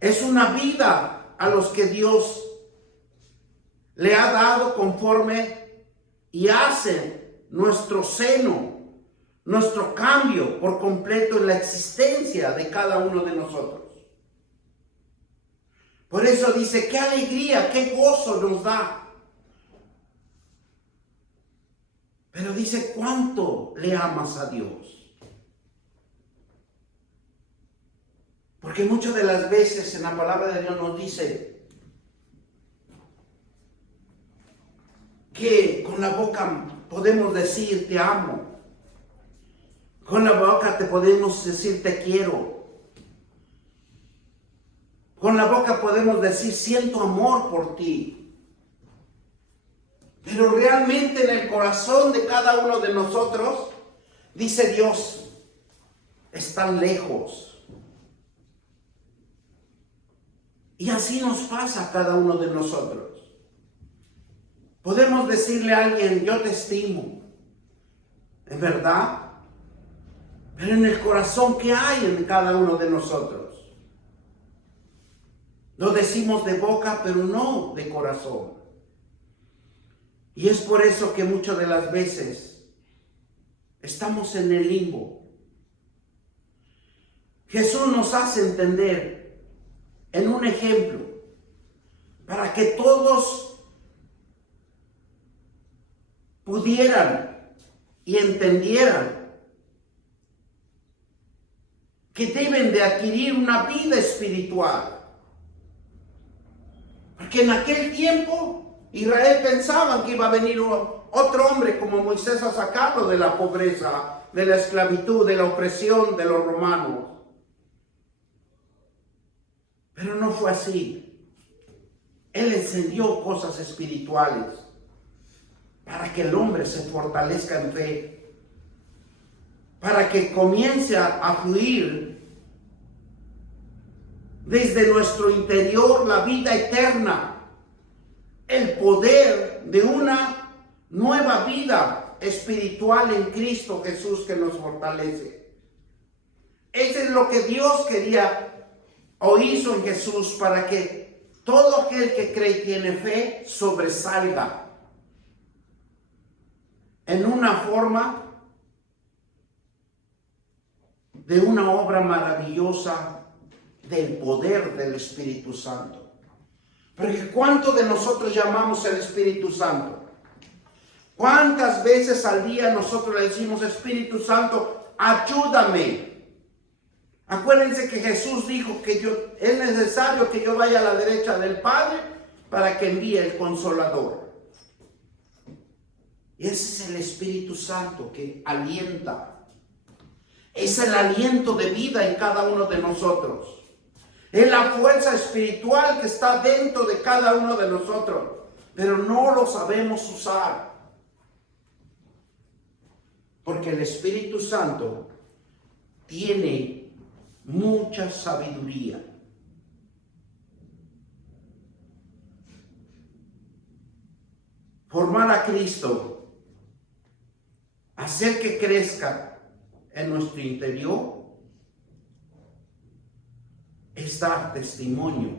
Es una vida a los que Dios le ha dado conforme y hace nuestro seno, nuestro cambio por completo en la existencia de cada uno de nosotros. Por eso dice, qué alegría, qué gozo nos da. Pero dice, ¿cuánto le amas a Dios? Porque muchas de las veces en la palabra de Dios nos dice que con la boca podemos decir te amo. Con la boca te podemos decir te quiero. Con la boca podemos decir siento amor por ti. Pero realmente en el corazón de cada uno de nosotros, dice Dios, están lejos. Y así nos pasa a cada uno de nosotros. Podemos decirle a alguien, yo te estimo, ¿es verdad? Pero en el corazón, ¿qué hay en cada uno de nosotros? Lo decimos de boca, pero no de corazón. Y es por eso que muchas de las veces estamos en el limbo. Jesús nos hace entender en un ejemplo para que todos pudieran y entendieran que deben de adquirir una vida espiritual. Porque en aquel tiempo Israel pensaba que iba a venir otro hombre como Moisés a sacarlo de la pobreza, de la esclavitud, de la opresión de los romanos. Pero no fue así. Él encendió cosas espirituales para que el hombre se fortalezca en fe, para que comience a fluir desde nuestro interior la vida eterna, el poder de una nueva vida espiritual en Cristo Jesús que nos fortalece. Eso es lo que Dios quería o hizo en Jesús para que todo aquel que cree y tiene fe sobresalga en una forma de una obra maravillosa del poder del Espíritu Santo. Porque ¿cuánto de nosotros llamamos el Espíritu Santo? ¿Cuántas veces al día nosotros le decimos, Espíritu Santo, ayúdame? Acuérdense que Jesús dijo que es necesario que yo vaya a la derecha del Padre para que envíe el Consolador. Y ese es el Espíritu Santo que alienta. Es el aliento de vida en cada uno de nosotros. Es la fuerza espiritual que está dentro de cada uno de nosotros, pero no lo sabemos usar. Porque el Espíritu Santo tiene mucha sabiduría. Formar a Cristo, hacer que crezca en nuestro interior, es dar testimonio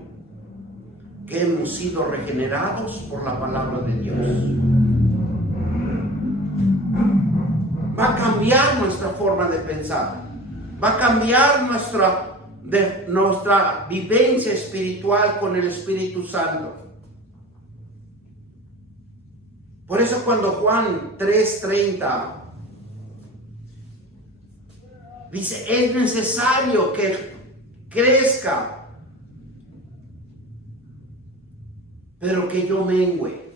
que hemos sido regenerados por la palabra de Dios. Va a cambiar nuestra forma de pensar, va a cambiar nuestra vivencia espiritual con el Espíritu Santo. Por eso cuando Juan 3:30 Dice, es necesario que crezca, pero que yo mengüe.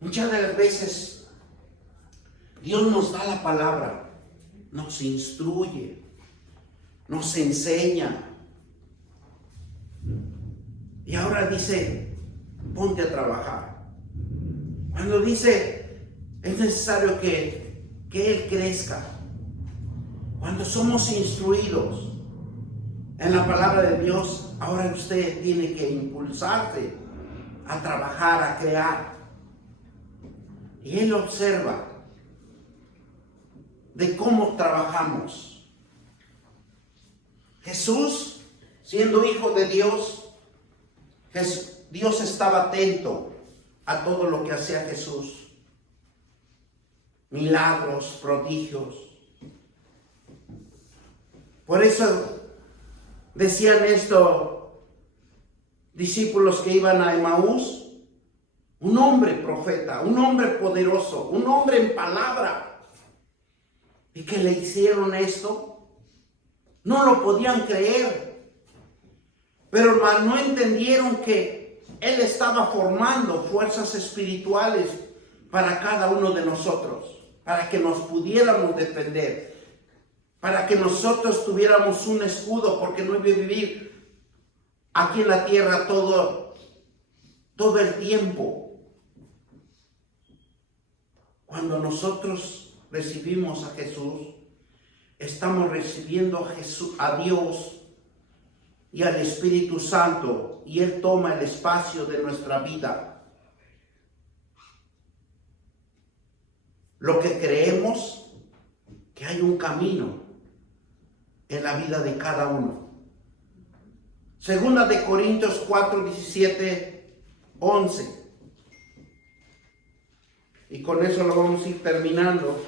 Muchas de las veces Dios nos da la palabra, nos instruye, nos enseña. Y ahora dice, ponte a trabajar. Cuando dice, es necesario que Él crezca. Cuando somos instruidos en la palabra de Dios, ahora usted tiene que impulsarse a trabajar, a crear. Y Él observa de cómo trabajamos. Jesús, siendo hijo de Dios, Dios estaba atento a todo lo que hacía Jesús. Milagros, prodigios. Por eso decían esto discípulos que iban a Emaús, un hombre profeta, un hombre poderoso, un hombre en palabra, y que le hicieron esto, no lo podían creer, pero no entendieron que Él estaba formando fuerzas espirituales para cada uno de nosotros, para que nos pudiéramos defender, para que nosotros tuviéramos un escudo, porque no iba a vivir aquí en la tierra todo el tiempo. Cuando nosotros recibimos a Jesús, estamos recibiendo a Dios y al Espíritu Santo, y Él toma el espacio de nuestra vida. Lo que creemos, que hay un camino en la vida de cada uno. Segunda de Corintios 4, 17, 11. Y con eso lo vamos a ir terminando.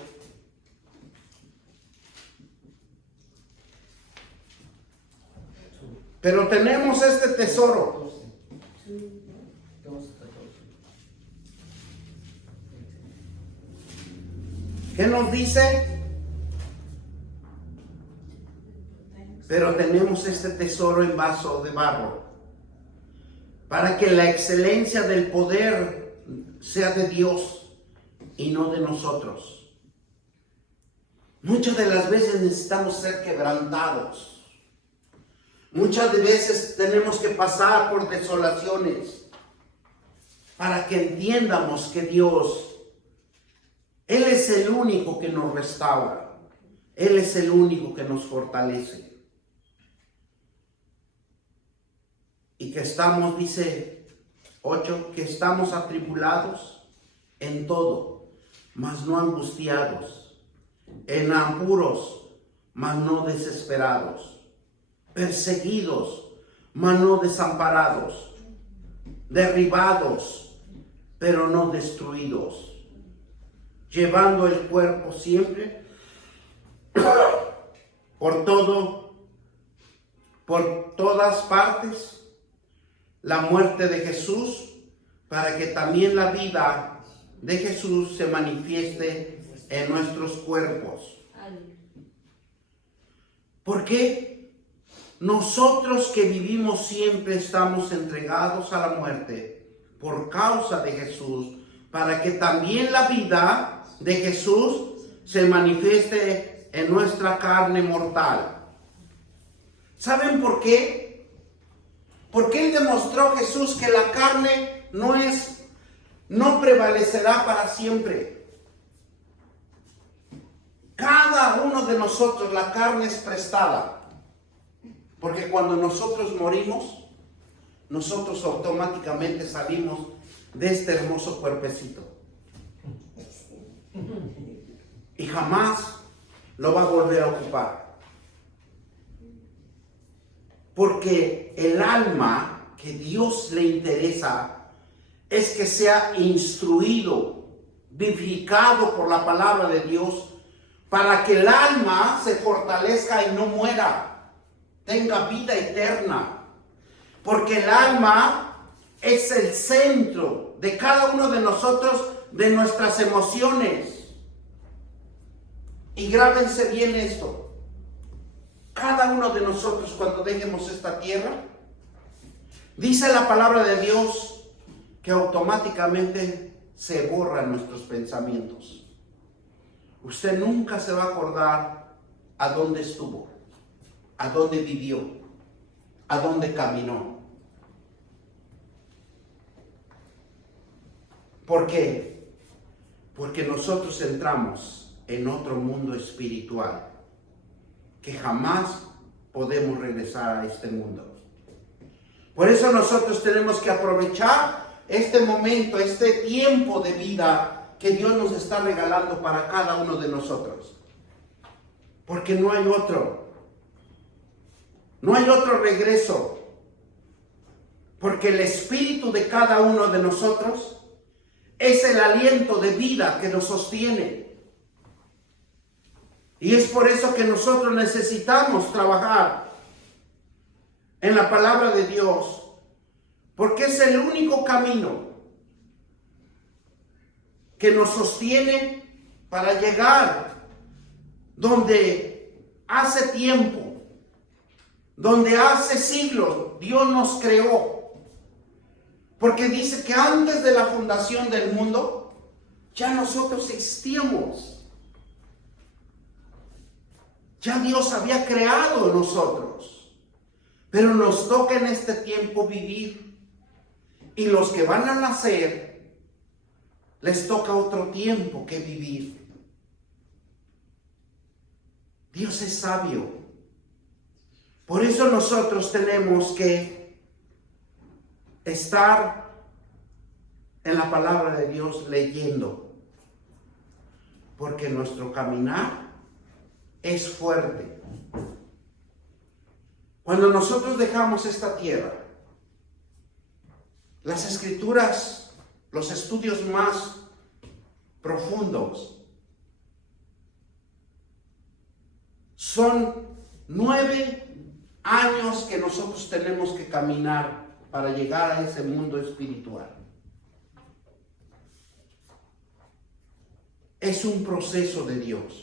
Pero tenemos este tesoro. ¿Qué nos dice? Pero tenemos este tesoro en vaso de barro, para que la excelencia del poder sea de Dios y no de nosotros. Muchas de las veces necesitamos ser quebrantados. Muchas de veces tenemos que pasar por desolaciones para que entiendamos que Dios, Él es el único que nos restaura. Él es el único que nos fortalece. Y que estamos, dice 8, que estamos atribulados en todo, mas no angustiados, en apuros, mas no desesperados, perseguidos, mas no desamparados, derribados, pero no destruidos, llevando el cuerpo siempre por todas partes, la muerte de Jesús, para que también la vida de Jesús se manifieste en nuestros cuerpos. Porque nosotros que vivimos siempre estamos entregados a la muerte por causa de Jesús, para que también la vida de Jesús se manifieste en nuestra carne mortal. ¿Saben por qué? Porque Él demostró, Jesús, que la carne no prevalecerá para siempre. Cada uno de nosotros, la carne es prestada. Porque cuando nosotros morimos, nosotros automáticamente salimos de este hermoso cuerpecito. Y jamás lo va a volver a ocupar. Porque el alma que Dios le interesa es que sea instruido, vivificado por la palabra de Dios, para que el alma se fortalezca y no muera, tenga vida eterna. Porque el alma es el centro de cada uno de nosotros, de nuestras emociones. Y grábense bien esto. Cada uno de nosotros, cuando dejemos esta tierra, dice la palabra de Dios que automáticamente se borran nuestros pensamientos. Usted nunca se va a acordar a dónde estuvo, a dónde vivió, a dónde caminó. ¿Por qué? Porque nosotros entramos en otro mundo espiritual que jamás podemos regresar a este mundo. Por eso nosotros tenemos que aprovechar este momento, este tiempo de vida que Dios nos está regalando para cada uno de nosotros. Porque no hay otro. No hay otro regreso. Porque el espíritu de cada uno de nosotros es el aliento de vida que nos sostiene. Y es por eso que nosotros necesitamos trabajar en la palabra de Dios, porque es el único camino que nos sostiene para llegar donde hace tiempo, donde hace siglos Dios nos creó. Porque dice que antes de la fundación del mundo, ya nosotros existíamos. Ya Dios había creado nosotros. Pero nos toca en este tiempo vivir. Y los que van a nacer, les toca otro tiempo que vivir. Dios es sabio. Por eso nosotros tenemos que estar en la palabra de Dios leyendo. Porque nuestro caminar es fuerte. Cuando nosotros dejamos esta tierra, las escrituras, los estudios más profundos, son 9 años que nosotros tenemos que caminar para llegar a ese mundo espiritual. Es un proceso de Dios.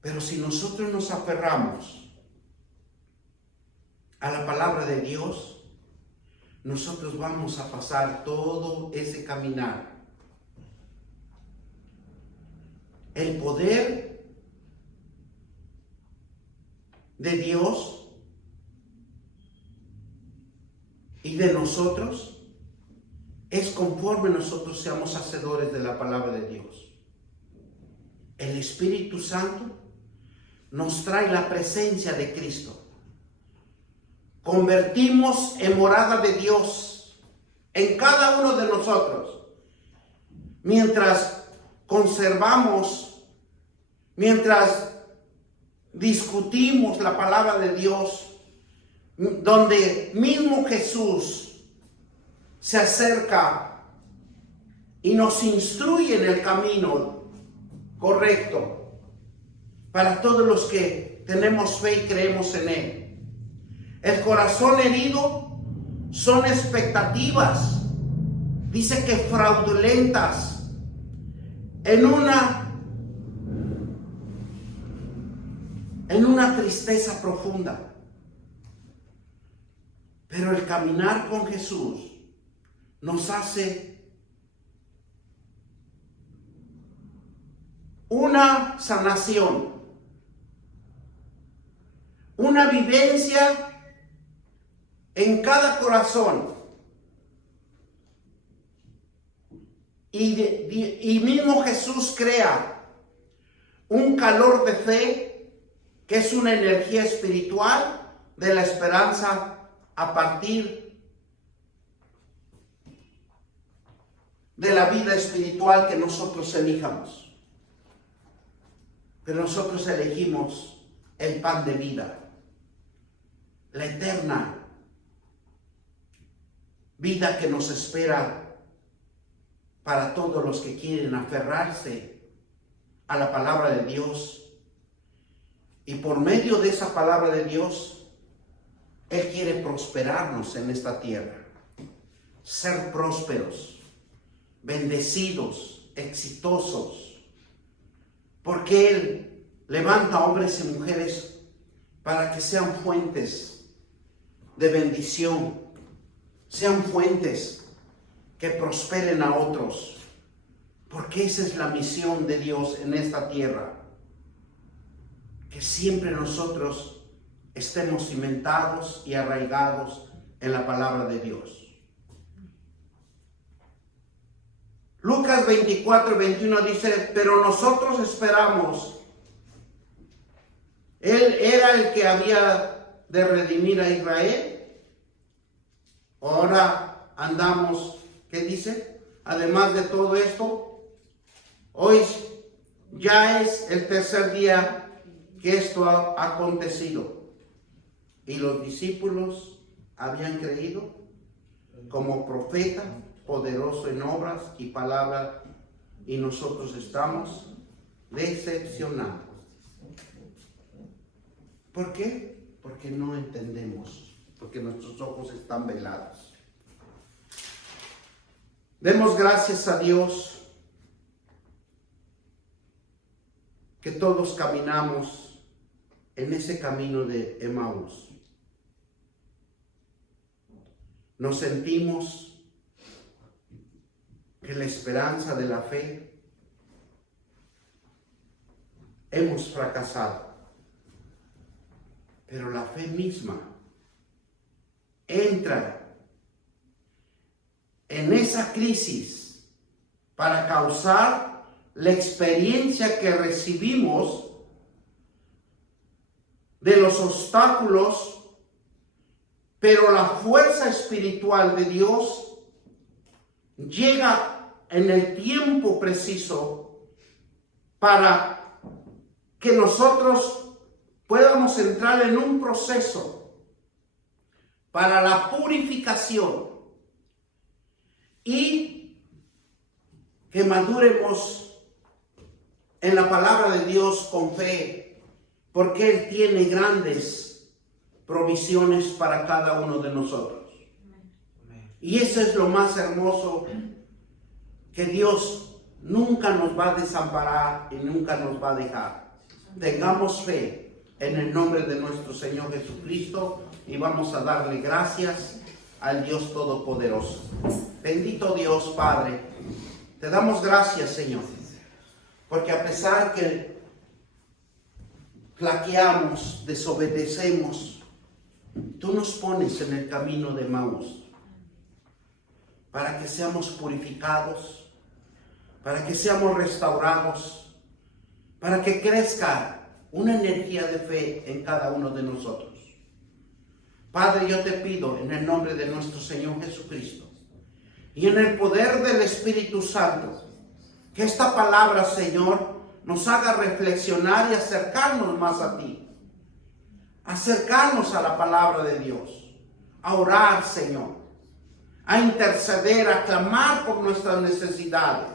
Pero si nosotros nos aferramos a la palabra de Dios, nosotros vamos a pasar todo ese caminar. El poder de Dios y de nosotros es conforme nosotros seamos hacedores de la palabra de Dios. El Espíritu Santo nos trae la presencia de Cristo. Convertimos en morada de Dios en cada uno de nosotros. Mientras conservamos, mientras discutimos la palabra de Dios, donde mismo Jesús se acerca y nos instruye en el camino correcto para todos los que tenemos fe y creemos en Él. El corazón herido son expectativas, dice que fraudulentas, en una tristeza profunda. Pero el caminar con Jesús nos hace una sanación, una vivencia en cada corazón. Y mismo Jesús crea un calor de fe, que es una energía espiritual de la esperanza a partir de la vida espiritual que nosotros elijamos. Pero nosotros elegimos el pan de vida, la eterna vida que nos espera para todos los que quieren aferrarse a la palabra de Dios. Y por medio de esa palabra de Dios, Él quiere prosperarnos en esta tierra, ser prósperos, bendecidos, exitosos, Porque Él levanta hombres y mujeres para que sean fuentes de bendición, sean fuentes que prosperen a otros. Porque esa es la misión de Dios en esta tierra. Que siempre nosotros estemos cimentados y arraigados en la palabra de Dios. Lucas 24:21 dice, pero nosotros esperamos. Él era el que había de redimir a Israel. Ahora andamos, ¿qué dice? Además de todo esto, hoy ya es el tercer día que esto ha acontecido. Y los discípulos habían creído como profeta, poderoso en obras y palabras, y nosotros estamos decepcionados. ¿Por qué? Porque no entendemos, porque nuestros ojos están velados. Demos gracias a Dios que todos caminamos en ese camino de Emaús. Nos sentimos que la esperanza de la fe hemos fracasado, pero la fe misma entra en esa crisis para causar la experiencia que recibimos de los obstáculos, pero la fuerza espiritual de Dios llega en el tiempo preciso para que nosotros podamos entrar en un proceso para la purificación y que maduremos en la palabra de Dios con fe, porque Él tiene grandes provisiones para cada uno de nosotros. Y eso es lo más hermoso, que Dios nunca nos va a desamparar y nunca nos va a dejar. Tengamos fe en el nombre de nuestro Señor Jesucristo y vamos a darle gracias al Dios Todopoderoso. Bendito Dios Padre, te damos gracias, Señor, porque a pesar que flaqueamos, desobedecemos, tú nos pones en el camino de Emaús para que seamos purificados, para que seamos restaurados, para que crezca una energía de fe en cada uno de nosotros. Padre, yo te pido en el nombre de nuestro Señor Jesucristo y en el poder del Espíritu Santo, que esta palabra, Señor, nos haga reflexionar y acercarnos más a ti, acercarnos a la palabra de Dios, a orar, Señor, a interceder, a clamar por nuestras necesidades,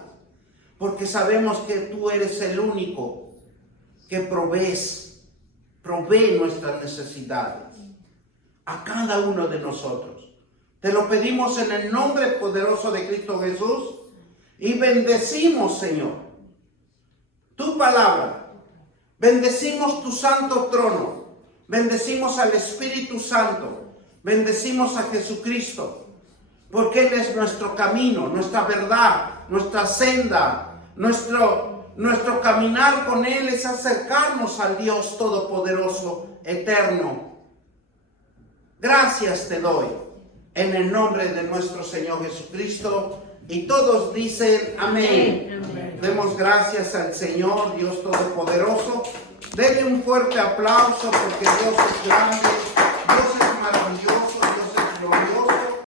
porque sabemos que tú eres el único que provee nuestras necesidades a cada uno de nosotros. Te lo pedimos en el nombre poderoso de Cristo Jesús y bendecimos, Señor, tu palabra, bendecimos tu santo trono, bendecimos al Espíritu Santo, bendecimos a Jesucristo, porque Él es nuestro camino, nuestra verdad, nuestra senda. Nuestro caminar con Él es acercarnos al Dios Todopoderoso, eterno. Gracias te doy en el nombre de nuestro Señor Jesucristo. Y todos dicen amén. Amén. Demos gracias al Señor, Dios Todopoderoso. Denle un fuerte aplauso porque Dios es grande, Dios es maravilloso.